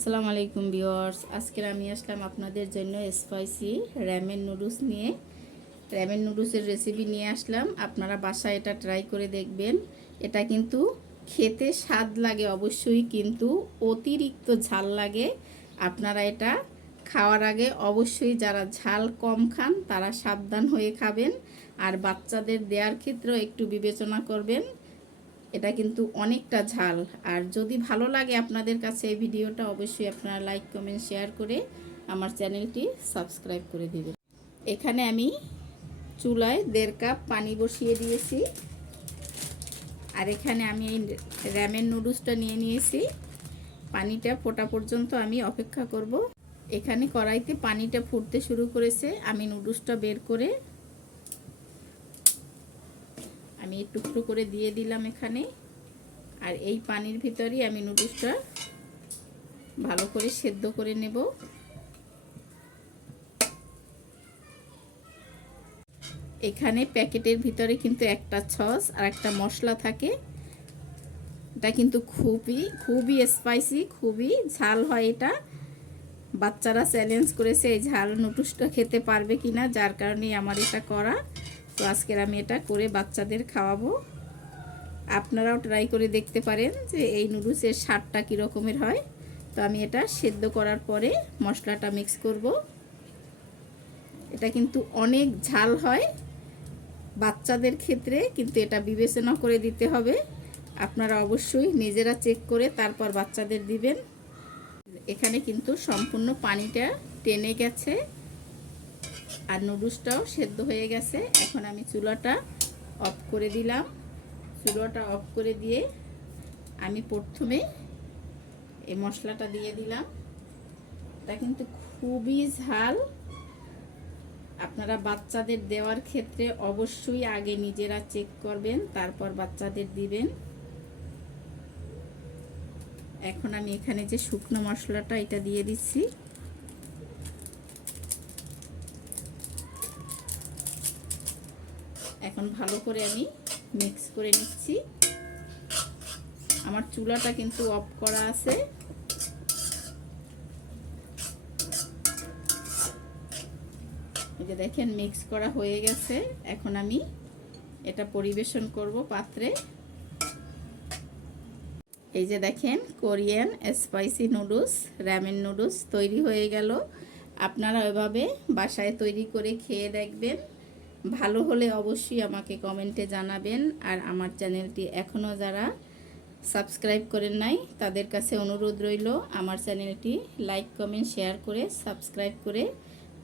আসসালামু আলাইকুম ভিউয়ার্স। আজকের আমি আসলাম আপনাদের জন্য স্পাইসি র্যামেন নুডলস নিয়ে। র্যামেন নুডলসের রেসিপি নিয়ে আসলাম। আপনারা বাসায় এটা ট্রাই করে দেখবেন। এটা কিন্তু খেতে স্বাদ লাগে অবশ্যই, কিন্তু অতিরিক্ত ঝাল লাগে। আপনারা এটা খাওয়ার আগে অবশ্যই যারা ঝাল কম খান, তারা সাবধান হয়ে খাবেন। আর বাচ্চাদের দেওয়ার ক্ষেত্রেও একটু বিবেচনা করবেন। এটা কিন্তু অনেকটা ঝাল। আর যদি ভালো লাগে আপনাদের কাছে এই ভিডিওটা, অবশ্যই আপনারা লাইক, কমেন্ট, শেয়ার করে আমার চ্যানেলটি সাবস্ক্রাইব করে দেবেন। এখানে আমি চুলায় দেড় কাপ পানি বসিয়ে দিয়েছি। আর এখানে আমি এই র্যামের নুডলসটা নিয়ে নিয়েছি। পানিটা ফোটা পর্যন্ত আমি অপেক্ষা করব। এখানে কড়াইতে পানিটা ফুটতে শুরু করেছে। আমি নুডলসটা বের করে আমি টুকরো করে দিয়ে দিলাম এখানে। আর এই পানির ভিতরেই আমি নুডলসটা ভালো করে সেদ্ধ করে নেব। এখানে প্যাকেটের ভিতরে কিন্তু একটা সস আর একটা মশলা থাকে। এটা কিন্তু খুবই খুবই স্পাইসি খুবই ঝাল হয় এটা। বাচ্চারা চ্যালেঞ্জ করেছে এই ঝাল নুডলসটা খেতে পারবে কিনা, যার কারণে আমার এটা করা। তো আজকের আমি এটা করে বাচ্চাদের খাওয়াবো। আপনারাও ট্রাই করে দেখতে পারেন যে এই নুডলসের স্বাদটা কীরকমের হয়। তো আমি এটা সেদ্ধ করার পরে মশলাটা মিক্স করব। এটা কিন্তু অনেক ঝাল হয়। বাচ্চাদের ক্ষেত্রে কিন্তু এটা বিবেচনা করে দিতে হবে। আপনারা অবশ্যই নিজেরা চেক করে তারপর বাচ্চাদের দিবেন। এখানে কিন্তু সম্পূর্ণ পানিটা টেনে গেছে। আর নুডলসটাও সেদ্ধ হয়ে গেছে। এখন আমি চুলাটা অফ করে দিলাম। চুলাটা অফ করে দিয়ে আমি প্রথমে এই মশলাটা দিয়ে দিলাম। এটা কিন্তু খুবই ঝাল। আপনারা বাচ্চাদের দেওয়ার ক্ষেত্রে অবশ্যই আগে নিজেরা চেক করবেন, তারপর বাচ্চাদের দিবেন। এখন আমি এখানে যে শুকনো মশলাটা এটা দিয়ে দিচ্ছি। এখন ভালো করে আমি মিক্স করে নিচ্ছি। আমার চুলাটা কিন্তু অফ করা আছে। যে দেখেন মিক্স করা হয়ে গেছে। এখন আমি এটা পরিবেশন করব পাত্রে। এই যে দেখেন, Korean spicy noodles ramen noodles তৈরি হয়ে গেল। আপনারা এভাবে বাসায় তৈরি করে খেয়ে দেখবেন। ভালো হলে অবশ্যই আমাকে কমেন্টে জানাবেন। আর আমার চ্যানেলটি এখনও যারা সাবস্ক্রাইব করেন নাই, তাদের কাছে অনুরোধ রইল, আমার চ্যানেলটি লাইক, কমেন্ট, শেয়ার করে সাবস্ক্রাইব করে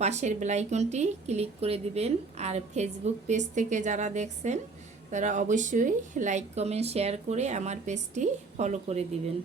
পাশের বেলাইকনটি ক্লিক করে দিবেন। আর ফেসবুক পেজ থেকে যারা দেখছেন, তারা অবশ্যই লাইক, কমেন্ট, শেয়ার করে আমার পেজটি ফলো করে দিবেন।